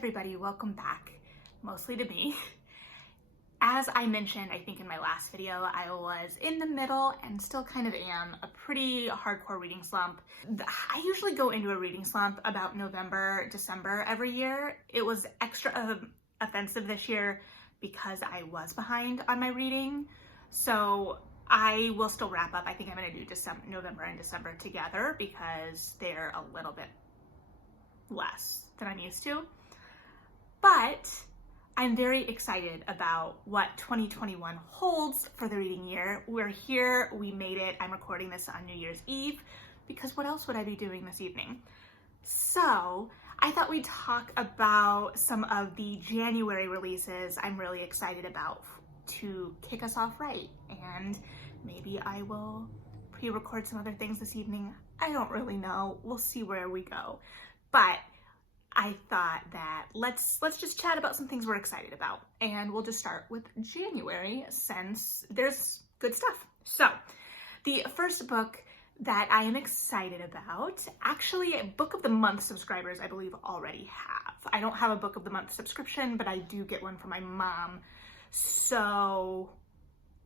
everybody, welcome back, mostly to me. As I mentioned, I think in my last video, I was in the middle and still kind of am a pretty hardcore reading slump. I usually go into a reading slump about November, December every year. It was extra offensive this year because I was behind on my reading. So I will still wrap up. I think I'm gonna do November and December together because they're a little bit less than I'm used to. But I'm very excited about what 2021 holds for the reading year. We're here, we made it. I'm recording this on New Year's Eve because what else would I be doing this evening? So I thought we'd talk about some of the January releases I'm really excited about to kick us off right. And maybe I will pre-record some other things this evening. I don't really know. We'll see where we go. But I thought that let's just chat about some things we're excited about, and we'll just start with January since there's good stuff. So the first book that I am excited about, actually Book of the Month subscribers I believe already have. I don't have a Book of the Month subscription, but I do get one from my mom. So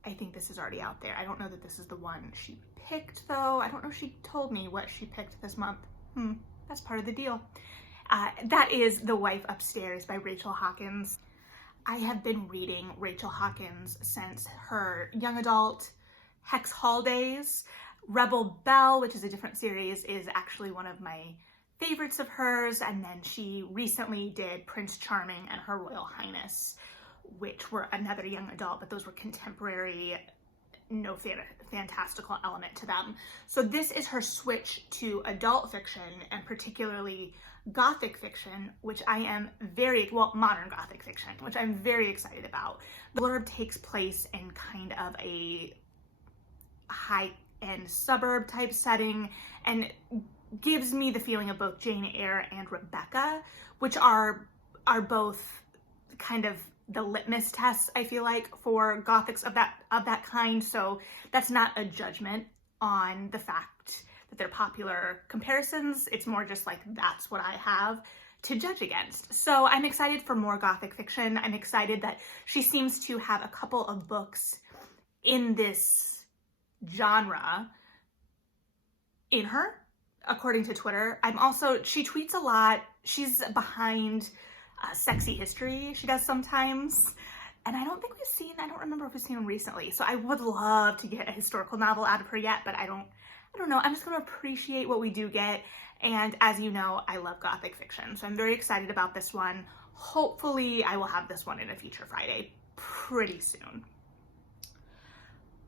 I think this is already out there. I don't know that this is the one she picked though. I don't know if she told me what she picked this month. That's part of the deal. That is The Wife Upstairs by Rachel Hawkins. I have been reading Rachel Hawkins since her young adult Hex Hall days. Rebel Belle, which is a different series, is actually one of my favorites of hers. And then she recently did Prince Charming and Her Royal Highness, which were another young adult, but those were contemporary, no fantastical element to them. So this is her switch to adult fiction, and particularly Gothic fiction, which I am modern Gothic fiction, which I'm very excited about. The blurb takes place in kind of a high-end suburb type setting and gives me the feeling of both Jane Eyre and Rebecca, which are both kind of the litmus tests, I feel like, for Gothics of that kind. So that's not a judgment on the fact that they're popular comparisons. It's more just like, that's what I have to judge against. So I'm excited for more Gothic fiction. I'm excited that she seems to have a couple of books in this genre in her, according to Twitter. She tweets a lot. She's behind Sexy History she does sometimes. And I don't remember if we've seen them recently. So I would love to get a historical novel out of her yet, but I don't know. I'm just going to appreciate what we do get. And as you know, I love Gothic fiction. So I'm very excited about this one. Hopefully I will have this one in a Feature Friday pretty soon.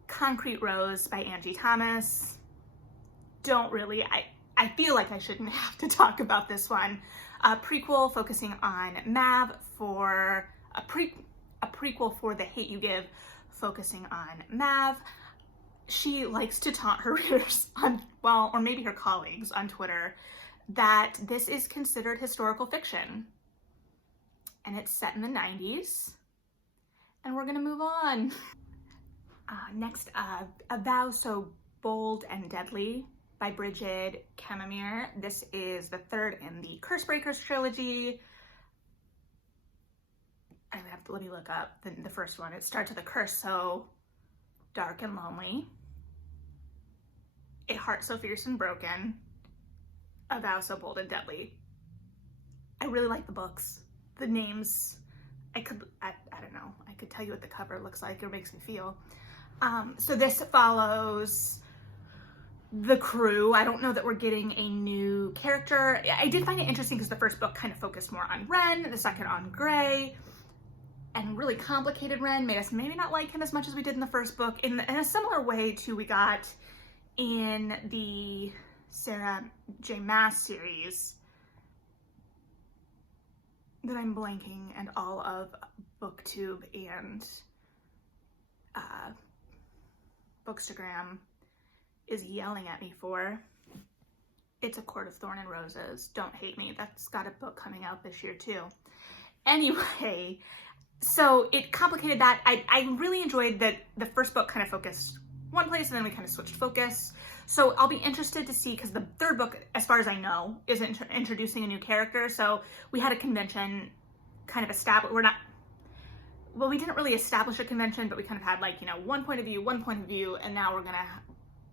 Concrete Rose by Angie Thomas. I feel like I shouldn't have to talk about this one. A prequel focusing on Mav for a prequel for The Hate U Give, focusing on Mav. She likes to taunt her readers or maybe her colleagues on Twitter, that this is considered historical fiction. And it's set in the 90s. And we're gonna move on. Next, A Vow So Bold and Deadly by Brigid, Kemmerer. This is the third in the Cursebreakers trilogy. Let me look up the first one. It starts with a curse so dark and lonely, a heart so fierce and broken, a vow so bold and deadly. I really like the books. The names, I don't know. I could tell you what the cover looks like or makes me feel. So this follows the crew. I don't know that we're getting a new character. I did find it interesting because the first book kind of focused more on Ren, the second on Gray, and really complicated Ren made us maybe not like him as much as we did in the first book, in a similar way to we got in the Sarah J. Maas series that I'm blanking, and all of BookTube and Bookstagram is yelling at me for. It's A Court of Thorn and Roses. Don't hate me. That's got a book coming out this year too. Anyway, so it complicated that. I really enjoyed that the first book kind of focused one place, and then we kind of switched focus. So I'll be interested to see, because the third book, as far as I know, is introducing a new character. So we had a convention kind of established. We didn't really establish a convention, but we kind of had like, you know, one point of view, and now we're gonna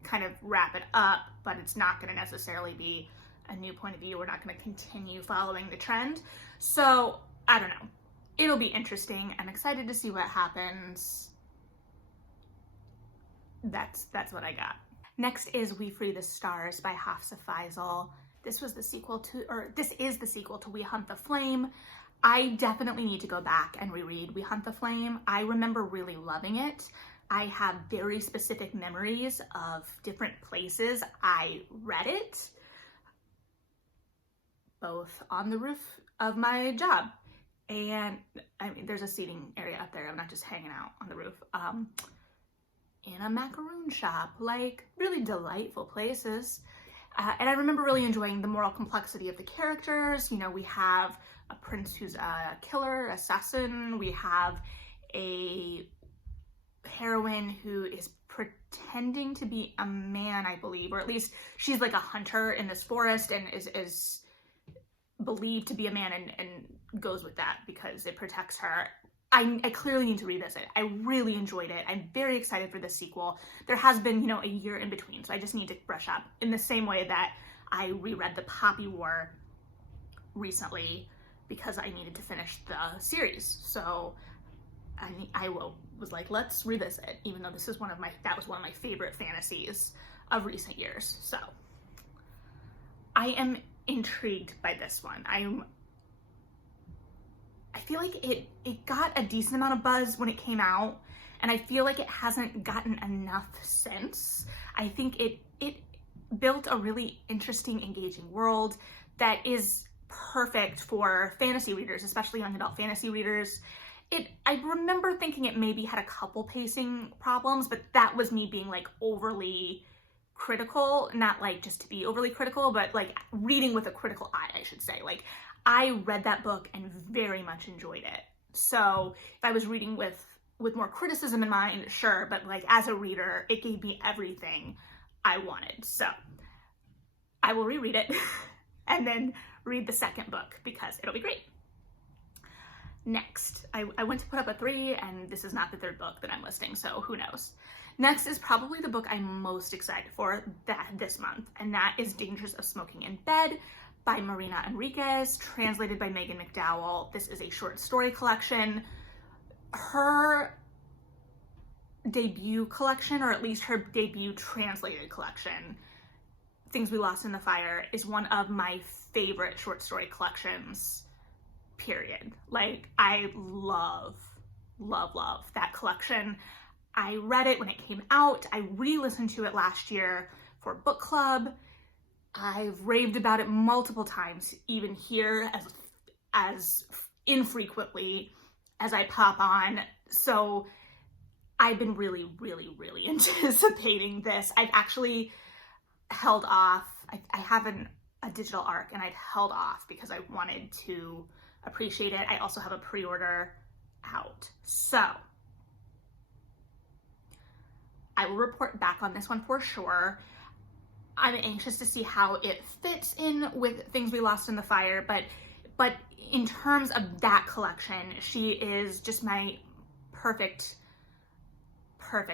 kind of wrap it up, but it's not gonna necessarily be a new point of view. We're not gonna continue following the trend. So I don't know. It'll be interesting. I'm excited to see what happens. That's what I got. Next is We Free the Stars by Hafsah Faizal. This is the sequel to We Hunt the Flame. I definitely need to go back and reread We Hunt the Flame. I remember really loving it. I have very specific memories of different places I read it, both on the roof of my job, and I mean, there's a seating area up there. I'm not just hanging out on the roof. In a macaroon shop, like really delightful places. And I remember really enjoying the moral complexity of the characters. You know, we have a prince who's a killer, assassin. We have a heroine who is pretending to be a man, I believe, or at least she's like a hunter in this forest and is believed to be a man and goes with that because it protects her. I clearly need to revisit. I really enjoyed it. I'm very excited for the sequel. There has been, you know, a year in between, so I just need to brush up in the same way that I reread The Poppy War recently because I needed to finish the series. So I was like, let's revisit, even though that was one of my favorite fantasies of recent years. So I am intrigued by this one. I feel like it got a decent amount of buzz when it came out, and I feel like it hasn't gotten enough since. I think it built a really interesting, engaging world that is perfect for fantasy readers, especially young adult fantasy readers. I remember thinking it maybe had a couple pacing problems, but that was me being like overly critical, not like just to be overly critical, but like reading with a critical eye, I should say. Like, I read that book and very much enjoyed it. So if I was reading with more criticism in mind, sure, but like as a reader, it gave me everything I wanted. So I will reread it and then read the second book because it'll be great. Next, I went to put up a 3, and this is not the third book that I'm listing, so who knows. Next is probably the book I'm most excited for this month, and that is Dangers of Smoking in Bed by Mariana Enriquez, translated by Megan McDowell. This is a short story collection. Her debut collection, or at least her debut translated collection, Things We Lost in the Fire, is one of my favorite short story collections, period. Like, I love that collection. I read it when it came out. I re-listened to it last year for book club. I've raved about it multiple times, even here, as infrequently as I pop on. So I've been really anticipating this. I've actually held off. I have a digital ARC, and I've held off because I wanted to appreciate it. I also have a pre-order out. So I will report back on this one for sure. I'm anxious to see how it fits in with Things We Lost in the Fire, but in terms of that collection, she is just my perfect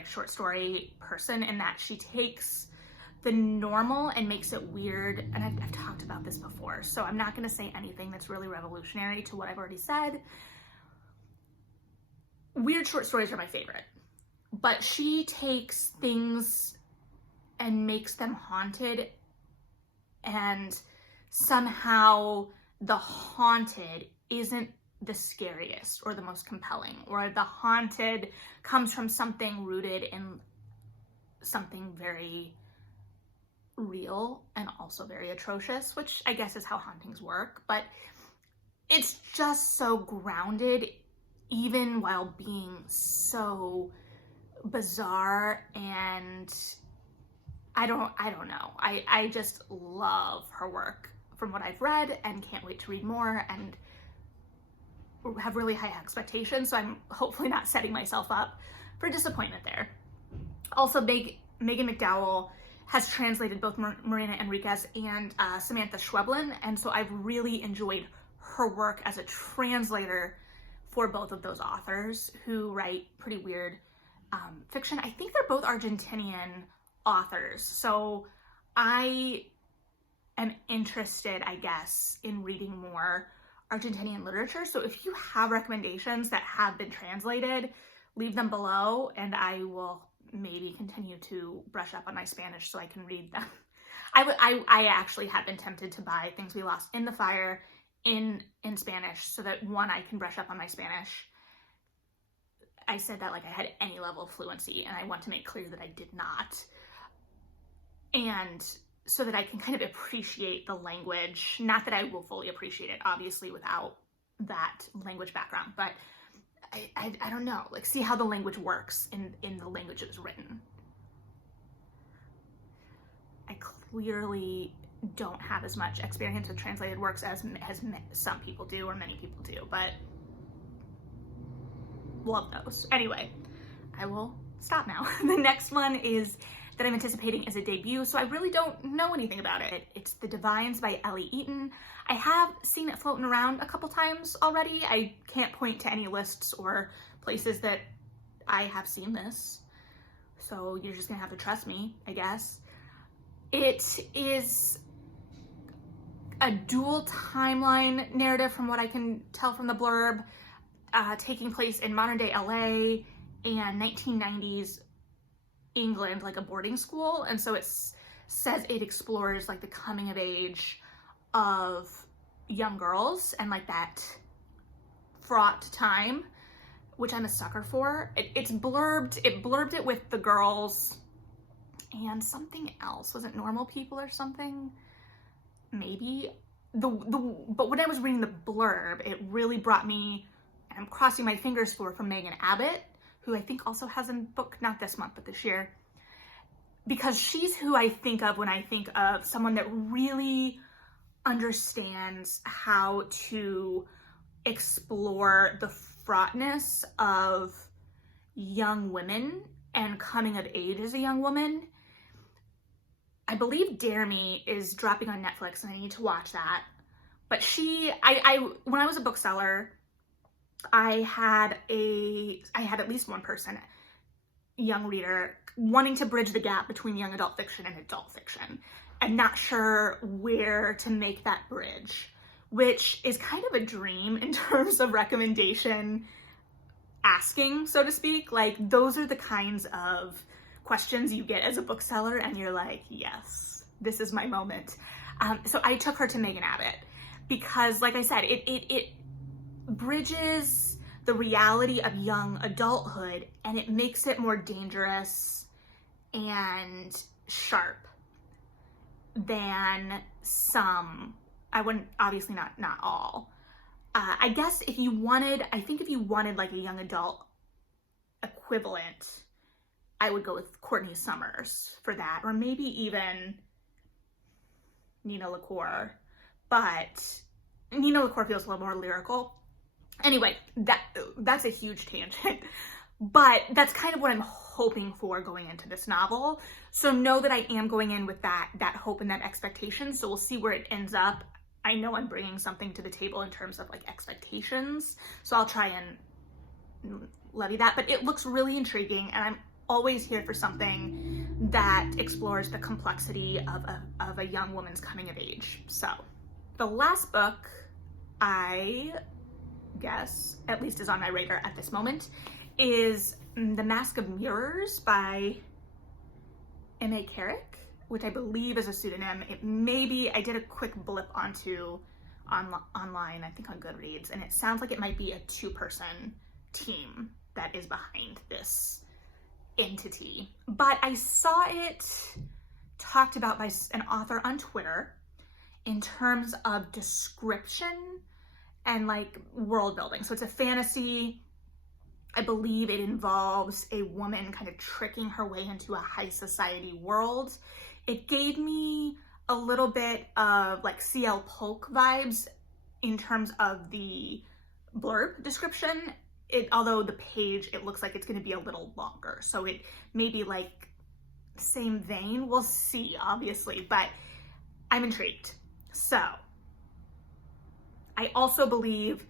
short story person, in that she takes the normal and makes it weird. And I've talked about this before, so I'm not going to say anything that's really revolutionary to what I've already said. Weird short stories are my favorite, but she takes things and makes them haunted, and somehow the haunted isn't the scariest or the most compelling, or the haunted comes from something rooted in something very real and also very atrocious, which I guess is how hauntings work. But it's just so grounded, even while being so bizarre, and I don't know. I just love her work from what I've read, and can't wait to read more, and have really high expectations, so I'm hopefully not setting myself up for disappointment there. Also, Megan McDowell has translated both Mariana Enriquez and Samantha Schweblin, and so I've really enjoyed her work as a translator for both of those authors who write pretty weird fiction. I think they're both Argentinian authors, so I am interested, I guess, in reading more Argentinian literature. So if you have recommendations that have been translated, leave them below and I will maybe continue to brush up on my Spanish so I can read them. I actually have been tempted to buy Things We Lost in the Fire in Spanish so that, one, I can brush up on my Spanish. I said that like I had any level of fluency, and I want to make clear that I did not. And so that I can kind of appreciate the language. Not that I will fully appreciate it, obviously, without that language background, but I don't know, like, see how the language works in the language it was written. I clearly don't have as much experience with translated works as some people do, or many people do, but love those. Anyway, I will stop now. The next one is that I'm anticipating is a debut, so I really don't know anything about it. It's The Divines by Ellie Eaton. I have seen it floating around a couple times already. I can't point to any lists or places that I have seen this, so you're just gonna have to trust me, I guess. It is a dual timeline narrative from what I can tell from the blurb, taking place in modern day LA and 1990s England, like a boarding school. And so it says it explores like the coming of age of young girls and like that fraught time, which I'm a sucker for. It blurbed it with the girls and something else. Was it normal people or something? Maybe. But when I was reading the blurb, it really brought me, and I'm crossing my fingers for, from Megan Abbott, who I think also has a book, not this month, but this year, because she's who I think of when I think of someone that really understands how to explore the fraughtness of young women and coming of age as a young woman. I believe Dare Me is dropping on Netflix and I need to watch that. But when I was a bookseller, I had at least one person, young reader, wanting to bridge the gap between young adult fiction and adult fiction and not sure where to make that bridge, which is kind of a dream in terms of recommendation asking, so to speak. Like, those are the kinds of questions you get as a bookseller and you're like, yes, this is my moment. So I took her to Megan Abbott because, like I said, it bridges the reality of young adulthood and it makes it more dangerous and sharp than some. I wouldn't, obviously not all. I guess if you wanted like a young adult equivalent, I would go with Courtney Summers for that, or maybe even Nina LaCour, but Nina LaCour feels a little more lyrical. Anyway, that's a huge tangent, but that's kind of what I'm hoping for going into this novel. So know that I am going in with that hope and that expectation. So we'll see where it ends up. I know I'm bringing something to the table in terms of like expectations, so I'll try and levy that, but it looks really intriguing and I'm always here for something that explores the complexity of a young woman's coming of age. So the last book, I guess, at least is on my radar at this moment, is The Mask of Mirrors by M.A. Carrick, which I believe is a pseudonym. It may be, I did a quick blip onto online, I think on Goodreads, and it sounds like it might be a 2-person team that is behind this entity. But I saw it talked about by an author on Twitter in terms of description and like world building. So it's a fantasy. I believe it involves a woman kind of tricking her way into a high society world. It gave me a little bit of like C.L. Polk vibes in terms of the blurb description. although the page, it looks like it's going to be a little longer. So it may be like same vein. We'll see, obviously, but I'm intrigued. So I also believe,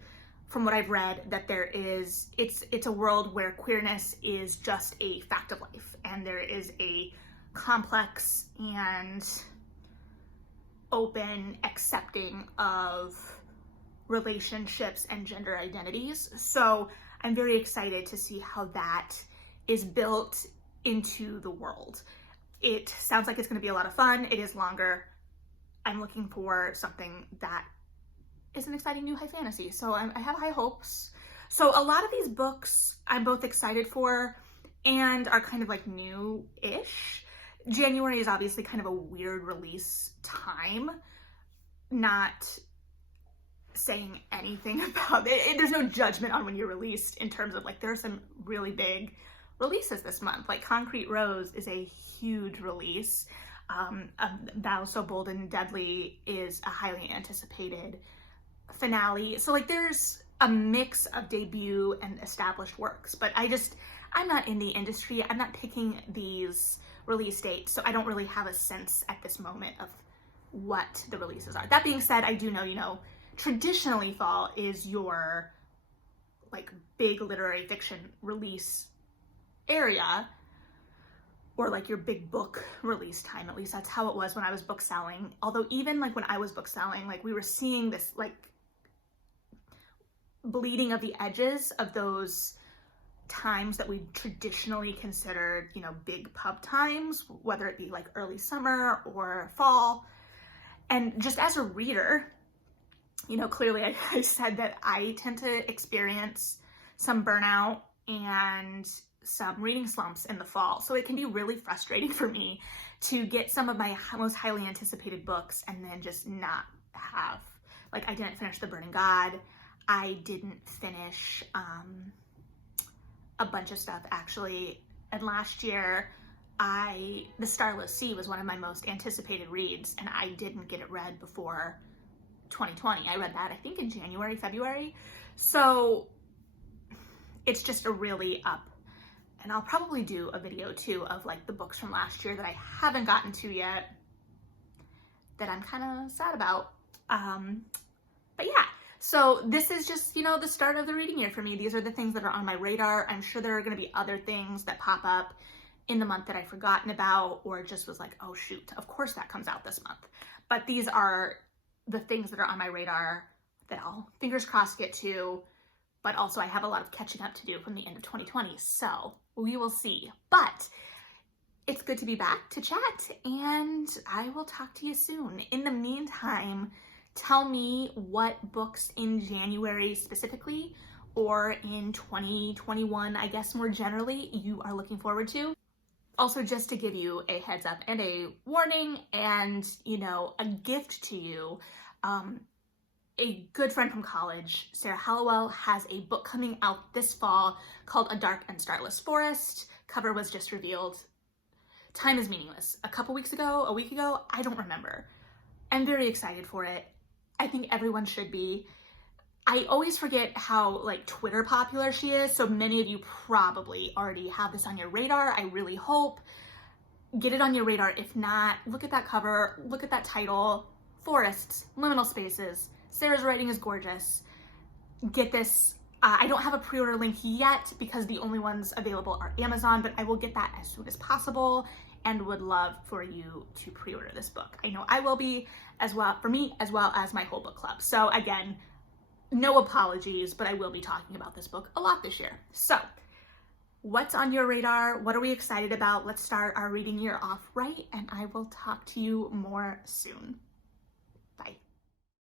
from what I've read, that it's a world where queerness is just a fact of life, and there is a complex and open accepting of relationships and gender identities. So I'm very excited to see how that is built into the world. It sounds like it's going to be a lot of fun. It is longer. I'm looking for something that is an exciting new high fantasy. So I have high hopes. So a lot of these books I'm both excited for and are kind of like new-ish. January is obviously kind of a weird release time. Not saying anything about it. There's no judgment on when you're released in terms of like, there are some really big releases this month. Like Concrete Rose is a huge release. Thou So Bold and Deadly is a highly anticipated finale. So like there's a mix of debut and established works, but I'm not in the industry. I'm not picking these release dates, so I don't really have a sense at this moment of what the releases are. That being said, I do know, traditionally fall is your like big literary fiction release area, or like your big book release time. At least that's how it was when I was book selling. Although even like when I was book selling, like we were seeing this like bleeding of the edges of those times that we traditionally considered, big pub times, whether it be like early summer or fall. And just as a reader, clearly I said that I tend to experience some burnout and some reading slumps in the fall. So it can be really frustrating for me to get some of my most highly anticipated books and then just not have, like I didn't finish The Burning God. I didn't finish a bunch of stuff actually. And last year, The Starless Sea was one of my most anticipated reads, and I didn't get it read before 2020. I read that, I think, in January, February. So it's just a really up. And I'll probably do a video too of like the books from last year that I haven't gotten to yet that I'm kind of sad about. But yeah, so this is just, the start of the reading year for me. These are the things that are on my radar. I'm sure there are going to be other things that pop up in the month that I've forgotten about, or just was like, oh shoot, of course that comes out this month. But these are the things that are on my radar that I'll, fingers crossed, get to. But also I have a lot of catching up to do from the end of 2020. So we will see. But it's good to be back to chat, and I will talk to you soon. In the meantime, tell me what books in January specifically, or in 2021, I guess more generally, you are looking forward to. Also, just to give you a heads up and a warning and, a gift to you, a good friend from college, Sarah Hallowell, has a book coming out this fall called A Dark and Starless Forest. Cover was just revealed. Time is meaningless. A week ago, I don't remember. I'm very excited for it. I think everyone should be. I always forget how like Twitter popular she is, so many of you probably already have this on your radar. I really hope. Get it on your radar. If not, look at that cover, look at that title, Forests, Liminal Spaces. Sarah's writing is gorgeous. Get this. I don't have a pre-order link yet because the only ones available are Amazon, but I will get that as soon as possible and would love for you to pre-order this book. I know I will be as well, for me, as well as my whole book club. So again, no apologies, but I will be talking about this book a lot this year. So what's on your radar? What are we excited about? Let's start our reading year off right, and I will talk to you more soon. Bye.